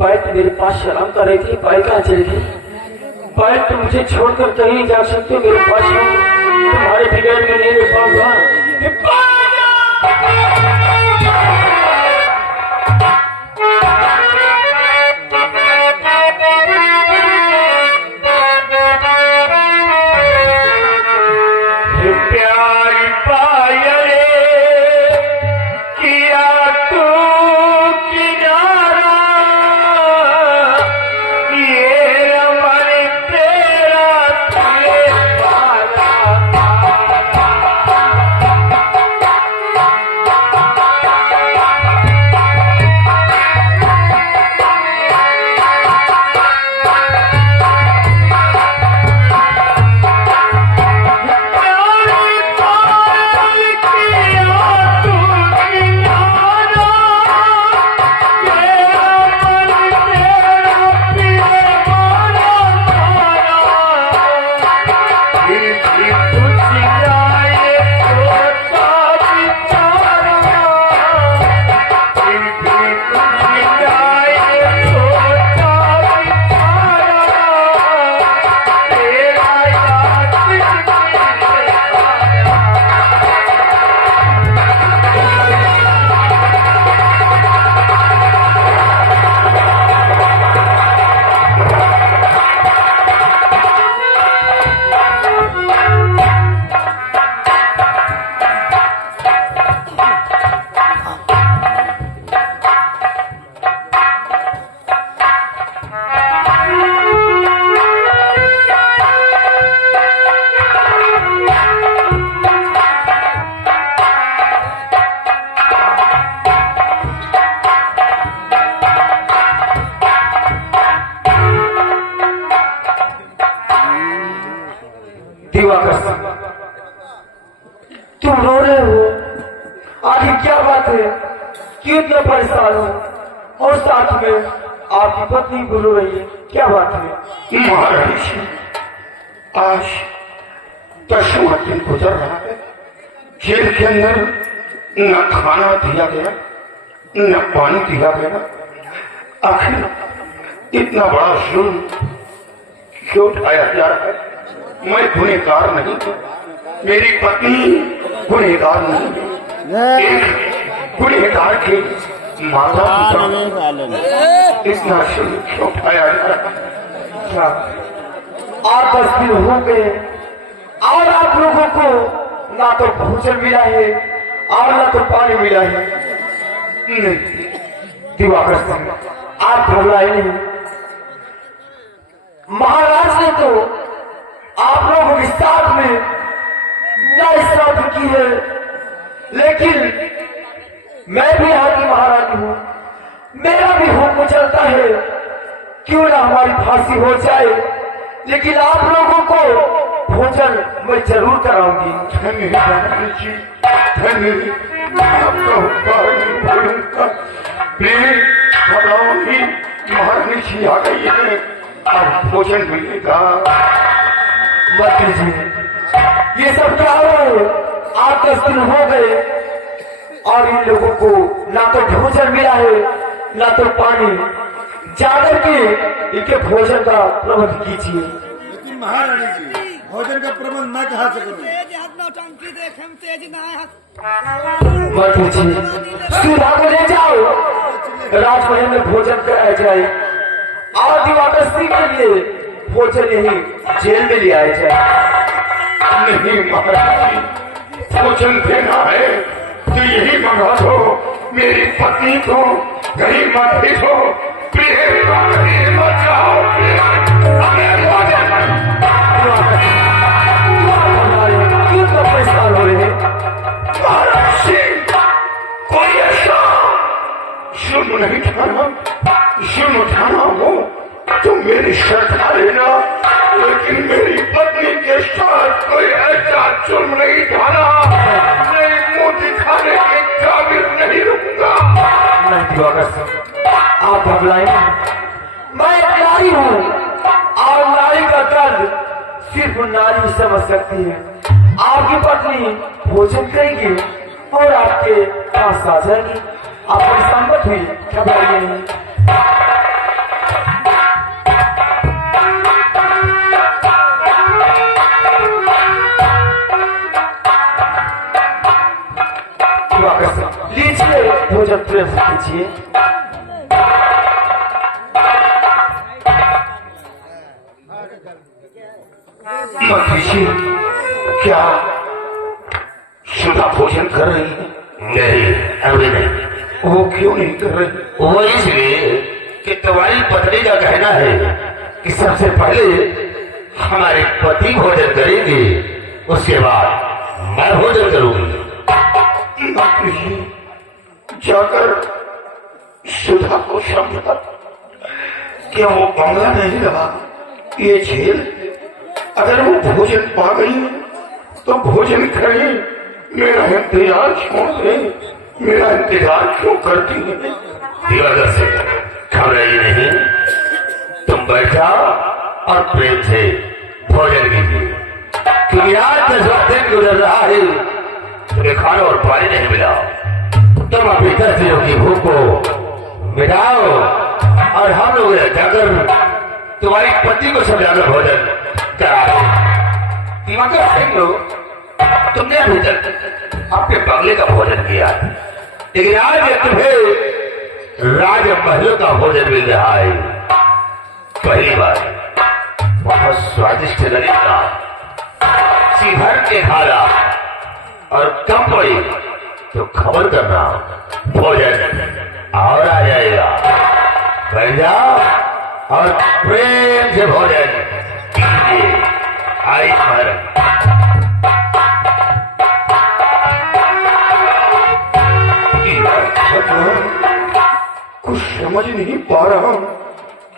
पायल मेरे पास सलाम कर रही थी, पायल कहाँ चली गई? पायल तुम मुझे छोड़कर कहीं नहीं जा सकते हो, मेरे पास तुम्हारे बिगड़ में नहीं रह पाऊंगा। तुम रो रहे हो, आखिर क्या बात है? क्यों इतना परेशान हो? और साथ में आपकी पत्नी भी रो रही है, क्या बात है? महारानी जी, आज 10वां दिन गुजर रहा है, जेल के अंदर न खाना दिया गया न पानी दिया गया। आखिर इतना बड़ा जुल्म क्यों उठाया जा रहा है? मैं गुनहगार नहीं हूँ, मेरी पत्नी गुनहगार नहीं है, एक गुनहगार के माता पिता इतना जुल्म क्यों उठाया जा रहा है? 8-10 दिन हो गए और आप लोगों को ना तो भोजन मिला है और ना तो पानी मिला है। दिवाकर सिंह, आप घबराए नहीं, महाराज ने तो आप लोगों के साथ में नाइंसाफी की है, लेकिन मैं भी यहाँ की महारानी हूँ, मेरा भी हुक्म चलता है, क्यों ना हमारी फांसी हो जाए, लेकिन आप लोगों को भोजन मैं जरूर कराऊंगी। महारानी जी आ गई है, अब भोजन मिलेगा। मंत्री जी, ये सब क्या हो रहा है? 8-10 दिन हो गए और इन लोगों को ना तो भोजन मिला है ना तो पानी। जाकर के इनके भोजन का प्रबंध कीजिए। लेकिन महारानी जी, भोजन का प्रबंध मैं कहाँ से करूँ? मंत्री जी, सुधा को ले जाओ, राजमहल में भोजन कराया जाए और दिवाकर सिंह के लिए भोजन यही जेल में ले आया जाए। नहीं महारानी, भोजन देना है तो यही मंगा दो, मेरी पत्नी को कहीं मत भेजो, प्लीज मत जाओ, हमें भोजन। क्यों तो परेशान हो रहे हैं? महाराज सिंह, कोई ऐसा जुल्म नहीं उठाना, जुल्म उठाना हो तो मेरी श्रद्धा लेना, लेकिन मेरी पत्नी के साथ कोई ऐसा जुल्म नहीं उठाना, नहीं मुंह दिखाने के काबिल नहीं रुकूंगा। नहीं दिवाकर सिंह, आप घबराए नहीं, मैं एक नारी हूँ और नारी का दर्द सिर्फ नारी समझ सकती है। आपकी पत्नी भोजन करेगी और आपके पास आ जाएगी। आप परेशान मत हुई, घबराइए नहीं। लीजिए भोजन प्रेम से कीजिए। मत क्या सुधा भोजन कर रही है? नहीं, अभी नहीं। वो क्यों नहीं कर रही? वो इसलिए कि तुम्हारी पत्नी का कहना है कि सबसे पहले हमारे पति भोजन करेंगे, उसके बाद मैं भोजन करूंगी। जाकर सुधा को समझा कि वो बंगला नहीं रहा, ये झेल। अगर वो भोजन पा गई तो भोजन करे, मेरा इंतजार छोड़ दे। मेरा इंतजार क्यों करती है? दिवाकर से घबराइए नहीं, तुम बैठ जाओ और प्रेम से भोजन कीजिए, क्योंकि आज 10 दिन गुजर रहा है, तुम्हें खाना और पानी नहीं मिला। तुम अपनी 10 दिनों की भूख को मिटाओ और हम लोग जाकर तुम्हारी पति को समझाकर भोजन करा दो। दिवाकर सिंह लोग, तुमने अभी तक अपने बंगले का भोजन किया, लेकिन आज तुम्हें राजमहल का भोजन मिल रहा है। पहली बार बहुत स्वादिष्ट लगेगा, सी भर के खाना और कम पड़ी तो खबर करना, भोजन और आ जाएगा। बैठ जाओ और प्रेम से भोजन कीजिए। आई महाराज, कुछ समझ नहीं पा रहा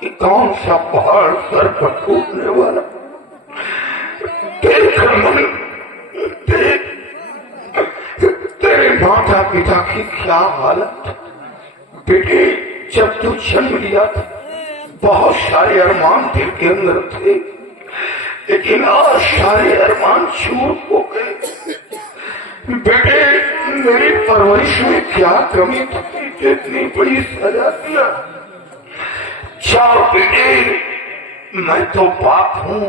कि कौन सा पहाड़ सर पर टूटने वाला। देख मन, देख तेरे माता पिता की क्या हालत। बेटे, जब तू जन्म लिया था बहुत सारे अरमान दिल के अंदर थे, लेकिन आज सारे अरमान चूर हो गए। बेटे, मेरी परवरिश में क्या कमी थी, इतनी बड़ी सजा दिया। जाओ बेटे, मैं तो बाप हूँ,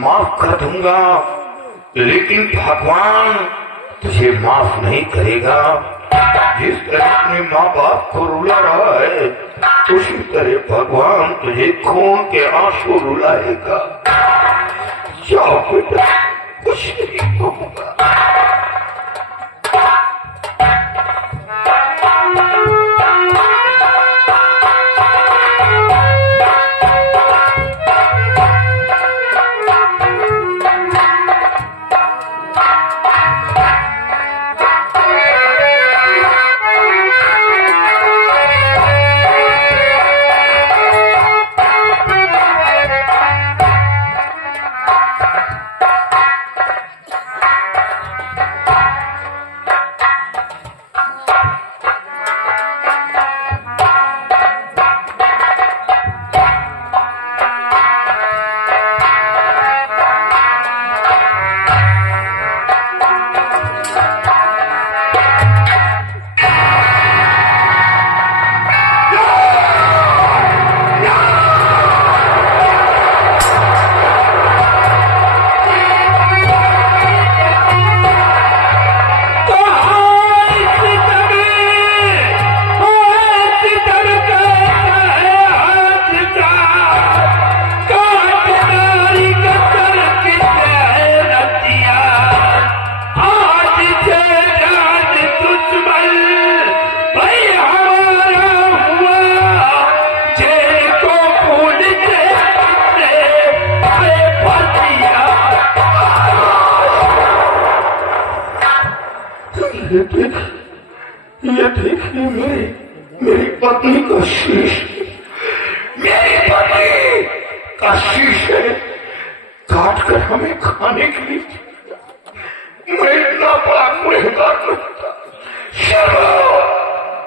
माफ कर दूंगा, लेकिन भगवान तुझे माफ नहीं करेगा। जिस तरह अपने माँ बाप को रुला रहा है, उसी तरह भगवान तुझे खून के आंसू रुलाएगा। जाओ बेटा, कुछ नहीं होगा। ये देखिए मेरी पत्नी का शीश, मेरी पत्नी का शीश है, काट कर हमें खाने के लिए। मैं इतना बड़ा गुनहगार नहीं था,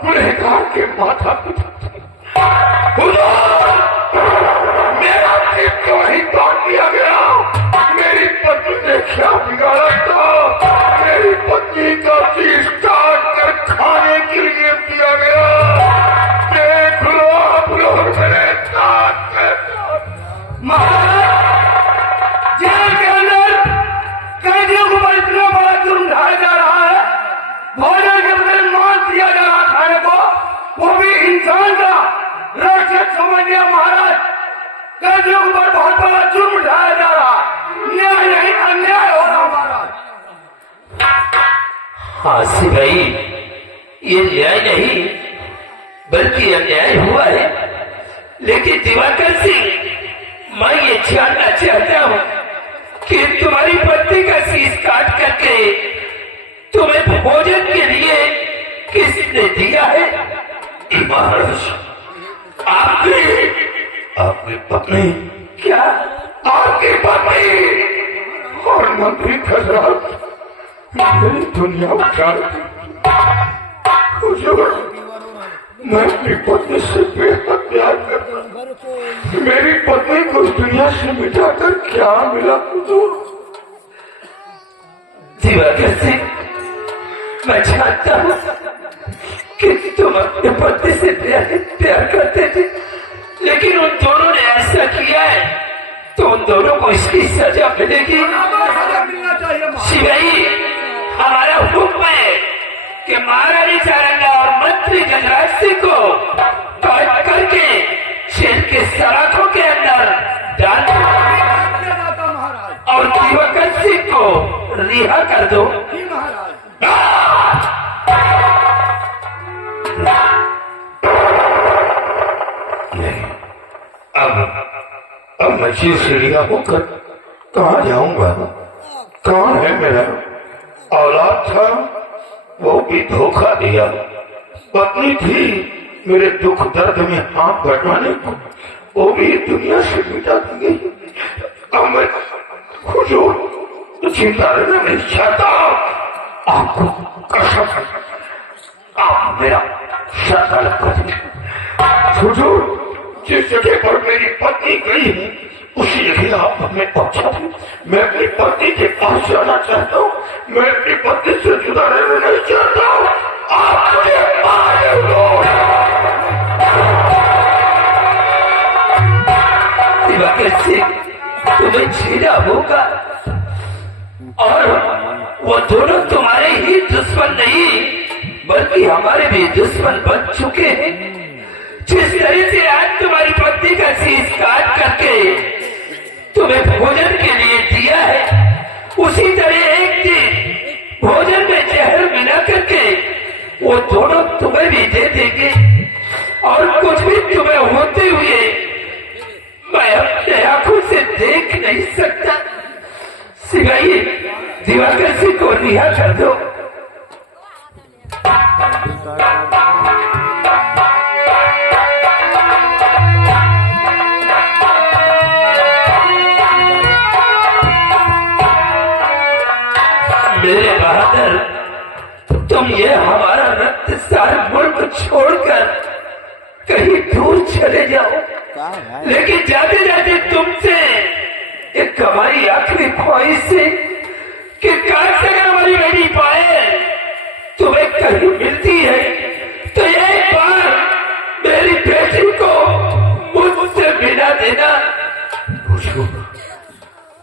गुनहगार के माता पिता थे। मेरा दिल तो वहीं काट दिया गया। मेरी पत्नी ने क्या बिगाड़ा था? शासन का रक्षक समझ लिया महाराज। कैदियों पर बहुत बड़ा जुर्म उठाया जा रहा, न्याय नहीं अन्याय हो रहा महाराज। हाँ सिपाही, ये न्याय नहीं बल्कि अन्याय हुआ है। लेकिन दिवाकर सिंह, मैं ये जानना चाहता हूँ कि तुम्हारी पत्नी का शीश काट करके तुम्हें भोजन के लिए किसने दिया है? महाराज, आपकी पत्नी, क्या? आपकी पत्नी और मंत्री खजरात मेरी दुनिया उजाड़ दी। हुजूर, मैं अपनी पत्नी से बेहद प्यार करता हूं। मेरी पत्नी को इस दुनिया से मिटाकर क्या मिला हुजूर? दिवाकर सिंह, मैं जानता हूँ कि तुम अपने पति से प्यार करते थे, लेकिन उन दोनों ने ऐसा किया है तो उन दोनों को इसकी सजा मिलेगी। सजा मिलना चाहिए शिवाई, हमारा हुक्म है कि महारानी सारंगा और मंत्री गजराज सिंह को काट करके शेर के सलाखों के अंदर डाल दो महाराज। और दिवाकर सिंह को रिहा कर दो। जी महाराज। नहीं, अब मैं चीज से रिहा होकर कहाँ जाऊंगा? कौन है मेरा औलाद था, वो भी धोखा दिया। पत्नी थी मेरे दुख दर्द में हाथ बटवाने को, वो भी दुनिया से मिटा दी गई। अब मैं हुजूर चिंता रहना नहीं चाहता। आपको कसम, आप मेरा सर गलत कर दीजिए। हुजूर, जिस जगह पर मेरी पत्नी गई है उसी जगह आप हमें पहुंचा दें। मैं अपनी पत्नी के पास जाना चाहता हूँ। मैं अपनी पत्नी से जुदा रहना नहीं चाहता हूँ। आप मुझे मारे लो। दिवाकर सिंह, तुम्हें छीना होगा और वो दोनों तुम्हारे ही दुश्मन नहीं बल्कि हमारे भी दुश्मन बन चुके हैं। जिस तरह से आज तुम्हारी पत्नी का शीश काट करके तुम्हें भोजन के लिए दिया है, उसी तरह एक दिन भोजन में जहर मिला करके वो दोनों तुम्हें भी दे देंगे और कुछ भी तुम्हें होते हुए मैं अपने आंखों से देख नहीं सकता। सिवाय दिवाकर सिंह को रिहा कर दो। मेरे बहादुर, तुम ये हमारा रक्तसार मुल्क छोड़कर कहीं दूर चले जाओ, लेकिन जाते जाते तुमसे एक हमारी आखिरी ख्वाहिश है कि काश अगर हमारी बेटी पाए तुम्हें कहीं मिलती है तो एक बार मेरी बेटी को मुझसे मिला देना।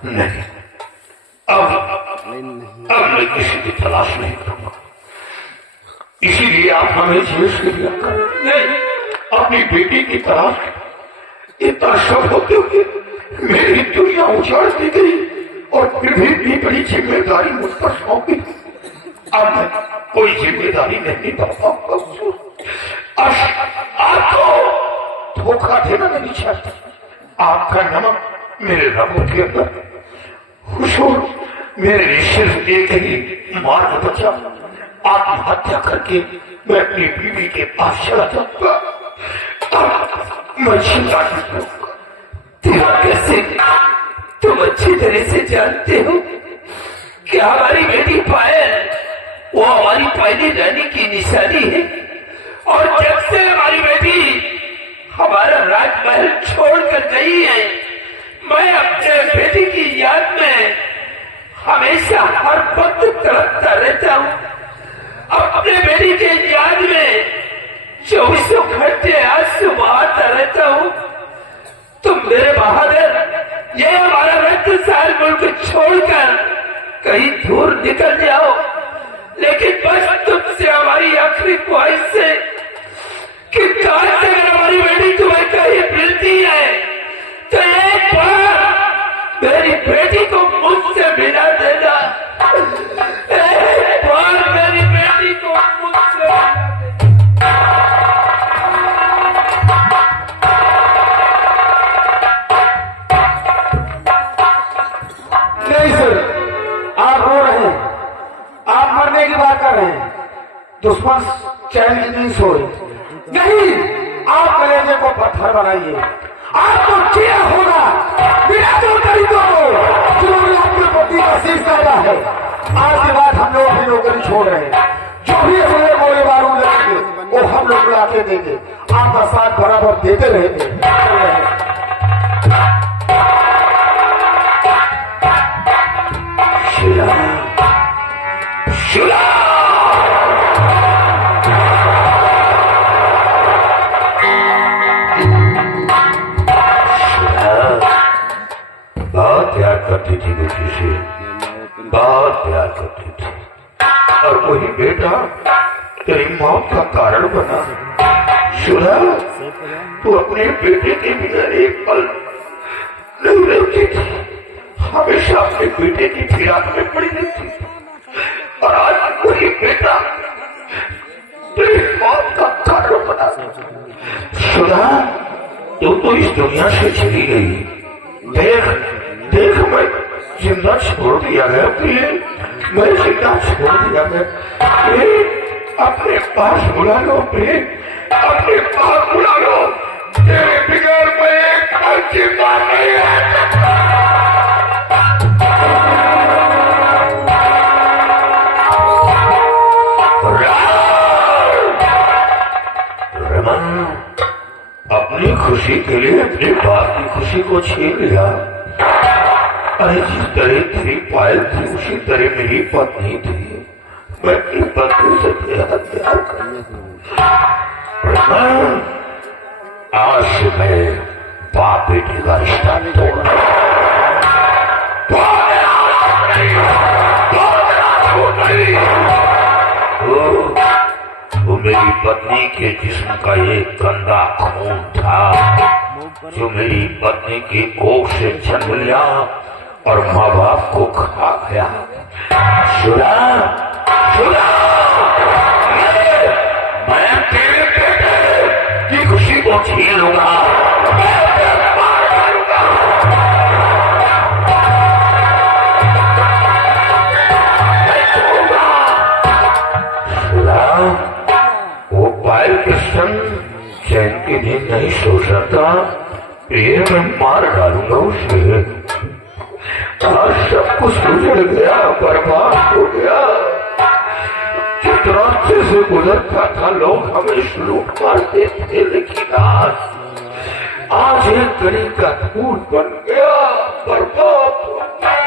नहीं, अब मैं किसी की तलाश नहीं करूंगा। इसीलिए आप हमें जेल से लिया कर नहीं, अपनी बेटी की तलाश। इतना सब होते हुए मेरी दुनिया उजाड़ दी गई और फिर भी इतनी बड़ी जिम्मेदारी मुझ पर सौंपी। अब मैं कोई जिम्मेदारी नहीं निभा पाऊंगा। आपको धोखा देना नहीं चाहता। आपका नमक मेरे रगों के अंदर। हुजूर, मेरे लिए सिर्फ एक ही मार्ग बचा, आत्महत्या करके मैं अपनी बीवी के पास चला जाऊंगा। मैं चिंता नहीं करूंगा। दिवाकर सिंह, तुम अच्छी तरह से जानते हो कि हमारी बेटी पायल वो हमारी पहली रानी की निशानी है और जब से हमारी बेटी हमारा राजमहल छोड़कर गई है, मैं अपने बेटी की याद में हमेशा हर वक्त तड़पता रहता हूँ। अपने बेटी के याद में 24 घंटे आंसू बहाता रहता हूँ। तुम मेरे बहादुर ये हमारा रक्तसार मुल्क छोड़कर कहीं दूर निकल जाओ, लेकिन बस तुमसे हमारी आखिरी ख्वाहिश है कि काश अगर हमारी बेटी तुम्हें कहीं मिलती है तो एक बार मेरी बेटी को मुझसे मिला देना। एक बार मेरी बेटी को मुझसे मिला देना। नहीं सर, आप रो रहे हैं, आप मरने की बात कर रहे हैं। दुश्मन चैन की नींद सोए नहीं, आप कलेजे को पत्थर बनाइए। आपको क्या होगा बिना तो गरीबों को जिन्होंने अपने पति का शीश काटा है। आज के बाद हम लोग अपनी नौकरी छोड़ रहे हैं। जो भी हमें गोले बारूद लगेंगे वो हम लोग लाके देंगे। आपका साथ बराबर देते रहेंगे। बहुत प्यार करती थी बेटी से, बहुत प्यार करती थी, और वही बेटा तेरी मौत का कारण बना। शुरा, तू अपने बेटे के बिना एक पल नहीं रहती थी, हमेशा अपने बेटे की फिराक में पड़ी रहती थी, और आज वही बेटा तेरी मौत का कारण बना। शुरा, तू तो इस दुनिया से चली गई। देख देख, मैं जिंदा छोड़ दिया गया प्रिय, मैं जिंदा छोड़ दिया गया प्रिय। अपने पास बुला लो प्रिय, अपने पास बुला लो। तेरे बिगैर मैं एक पल जिंदा नहीं रह सकता। रमन, अपनी खुशी के लिए अपने बाप की खुशी को छीन लिया। अरे जिस तरह तेरी पायल थी उसी तरह मेरी पत्नी थी। मैं अपनी पत्नी से बेहद प्यार करता हूं। आज से मैं बाप बेटी का रिश्ता तोड़ रहा हूं। वो मेरी पत्नी के जिस्म का एक गंदा खून था जो मेरी पत्नी की कोख से जन्म लिया और माँ बाप को खा गया। शुरा, शुरा, मैं तेरे बेटे की खुशी को छीन लूंगा, मैं उसे मार डालूंगा। मैं छोड़ूंगा। शुरा, वो पायल के संग चैन की नींद नहीं सो सकता, ये मैं मार डालूंगा उसे। आज सब कुछ उजड़ गया, बर्बाद हो गया। जिस रास्ते से गुजरता था लोग हमें लूट मारते थे, लेकिन आज एक गली का धूल बन गया, बर्बाद हो गया।